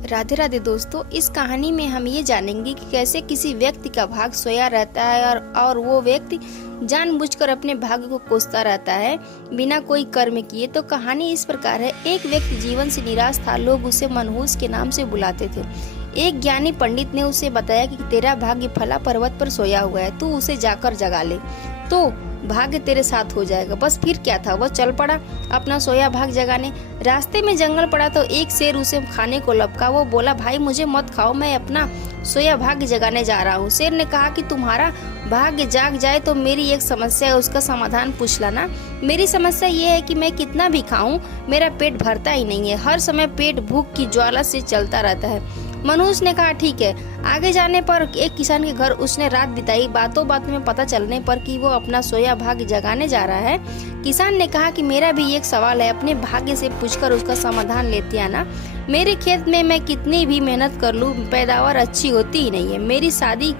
राधे राधे दोस्तों, इस कहानी में हम ये जानेंगे कि कैसे किसी व्यक्ति का भाग्य सोया रहता है और वो व्यक्ति जानबूझकर अपने भाग्य को कोसता रहता है बिना कोई कर्म किए। तो कहानी इस प्रकार है। एक व्यक्ति जीवन से निराश था। लोग उसे मनहूस के नाम से बुलाते थे। एक ज्ञानी पंडित ने उसे बताया कि तेरा भाग्य फला पर्वत पर सोया हुआ है, तू उसे जाकर जगा ले तो भाग्य तेरे साथ हो जाएगा। बस फिर क्या था, वह चल पड़ा अपना सोया भाग्य जगाने। रास्ते में जंगल पड़ा तो एक शेर उसे खाने को लपका। वो बोला, भाई मुझे मत खाओ, मैं अपना सोया भाग्य जगाने जा रहा हूँ। शेर ने कहा कि तुम्हारा भाग्य जाग जाए तो मेरी एक समस्या है, उसका समाधान पूछ लाना। मेरी समस्या ये है कि मैं कितना भी खाऊं मेरा पेट भरता ही नहीं है, हर समय पेट भूख की ज्वाला से चलता रहता है। मनहूस ने कहा, ठीक है। आगे जाने पर एक किसान के घर उसने रात बिताई। बातों बात में पता चलने पर कि वो अपना सोया भाग्य जगाने जा रहा है। किसान ने कहा कि मेरा भी एक सवाल है, अपने भाग्य से पूछकर उसका समाधान लेते आना। मेरे खेत में मैं कितनी भी मेहनत कर लूं पैदावार अच्छी होती ही नहीं है। मेरी शादी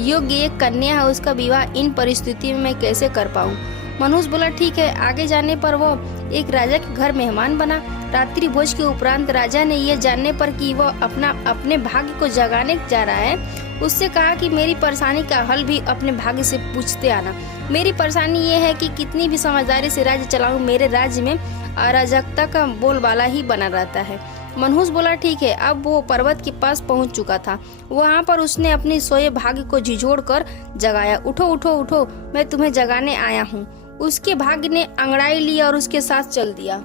योग्य एक कन्या है, उसका विवाह इन परिस्थितियों में मैं कैसे कर पाऊँ। मनहूस बोला, ठीक है। आगे जाने पर वो एक राजा के घर मेहमान बना। रात्रि भोज के उपरांत राजा ने यह जानने पर कि वह अपने भाग्य को जगाने जा रहा है, उससे कहा कि मेरी परेशानी का हल भी अपने भाग्य से पूछते आना। मेरी परेशानी ये है कि कितनी भी समझदारी से राज्य चलाऊं, मेरे राज्य में अराजकता का बोलबाला ही बना रहता है। मनहूस बोला, ठीक है। अब वो पर्वत के पास पहुंच चुका था। वहां पर उसने अपने सोए भाग्य को झिझोड़ कर जगाया। उठो उठो उठो, मैं तुम्हें जगाने आया हूँ। उसके भाग्य ने अंगड़ाई ली और उसके साथ चल दिया।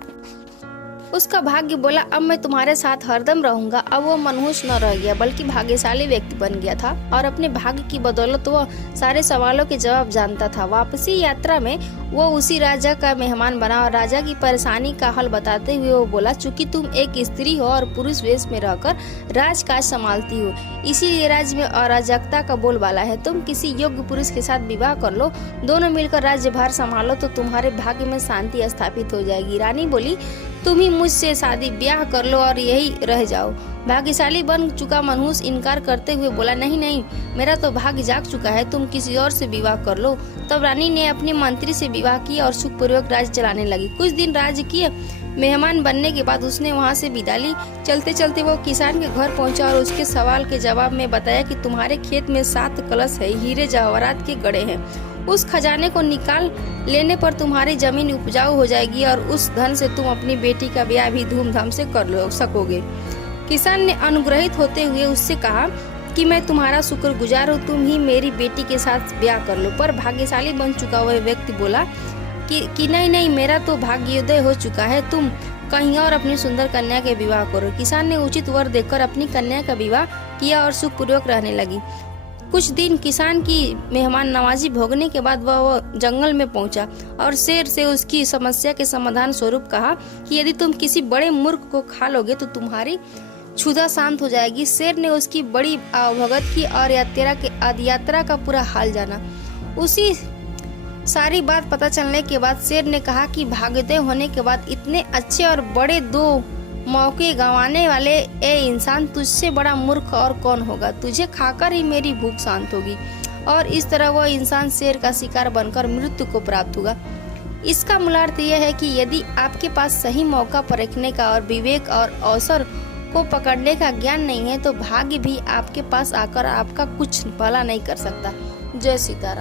उसका भाग्य बोला, अब मैं तुम्हारे साथ हरदम रहूंगा। अब वो मनहूस न रह गया बल्कि भाग्यशाली व्यक्ति बन गया था और अपने भाग्य की बदौलत वो सारे सवालों के जवाब जानता था। वापसी यात्रा में वो उसी राजा का मेहमान बना और राजा की परेशानी का हल बताते हुए वो बोला, चूंकि तुम एक स्त्री हो और पुरुष वेश में रहकर राजकाज संभालती हो, इसीलिए राज्य में अराजकता का बोलबाला है। तुम किसी योग्य पुरुष के साथ विवाह कर लो, दोनों मिलकर राज्यभार संभालो तो तुम्हारे भाग्य में शांति स्थापित हो जाएगी। रानी बोली, तुम ही मुझसे शादी ब्याह कर लो और यही रह जाओ। भाग्यशाली बन चुका मनहूस इनकार करते हुए बोला, नहीं नहीं, मेरा तो भाग्य जाग चुका है, तुम किसी और से विवाह कर लो। तब रानी ने अपने मंत्री से विवाह किया और सुखपूर्वक राज्य चलाने लगी। कुछ दिन राज्य किए मेहमान बनने के बाद उसने वहां से विदा ली। चलते चलते वो किसान के घर पहुंचा और उसके सवाल के जवाब में बताया कि तुम्हारे खेत में 7 कलश है, हीरे जवाहरात के गड़े हैं। उस खजाने को निकाल लेने पर तुम्हारी जमीन उपजाऊ हो जाएगी और उस धन से तुम अपनी बेटी का ब्याह भी धूमधाम से कर सकोगे। किसान ने अनुग्रहित होते हुए उससे कहा कि मैं तुम्हारा शुक्रगुजार हूँ, तुम ही मेरी बेटी के साथ ब्याह कर लो। पर भाग्यशाली बन चुका वह व्यक्ति बोला कि नहीं नहीं, मेरा तो भाग्योदय हो चुका है, तुम कहीं और अपनी सुंदर कन्या के विवाह करो। किसान ने उचित वर देकर अपनी कन्या का विवाह किया और सुखपूर्वक रहने लगी। कुछ दिन किसान की मेहमान नवाजी भोगने के बाद वह जंगल में पहुंचा और शेर से उसकी समस्या के समाधान स्वरूप कहा कि यदि तुम किसी बड़े मूर्ख को खा लोगे तो तुम्हारी क्षुधा शांत हो जाएगी। शेर ने उसकी बड़ी भगत की और यात्रा का पूरा हाल जाना। उसी सारी बात पता चलने के बाद शेर ने कहा कि भाग्योदय होने के बाद इतने अच्छे और बड़े 2 मौके गंवाने वाले ए इंसान, तुझसे बड़ा मूर्ख और कौन होगा। तुझे खाकर ही मेरी भूख शांत होगी। और इस तरह वह इंसान शेर का शिकार बनकर मृत्यु को प्राप्त होगा। इसका मूलार्थ यह है कि यदि आपके पास सही मौका परखने का और विवेक और अवसर को पकड़ने का ज्ञान नहीं है तो भाग्य भी आपके पास आकर आपका कुछ भला नहीं कर सकता। जय सीताराम।